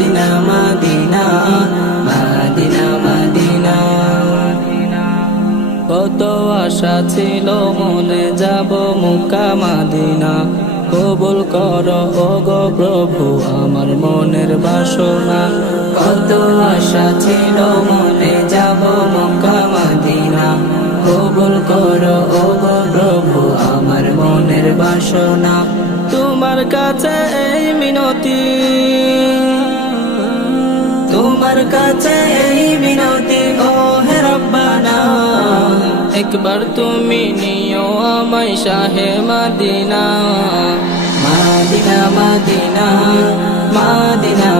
মাদিনা মাদিনা মাদিনা মাদিনা। কত আশা ছিল মনে যাব মক্কা মাদিনা, কবুল করো ওগো প্রভু আমার মনের বাসনা। কত আশা ছিল মনে যাব মক্কা মাদিনা, কবুল করো ওগো প্রভু আমার মনের বাসনা। তোমার কাছে এই মিনতি, তোমার কাছে এই মিনতি ও হে রব্বানা, একবার তুমি নিও আমায় শাহে মাদিনা। মাদিনা মাদিনা মাদিনা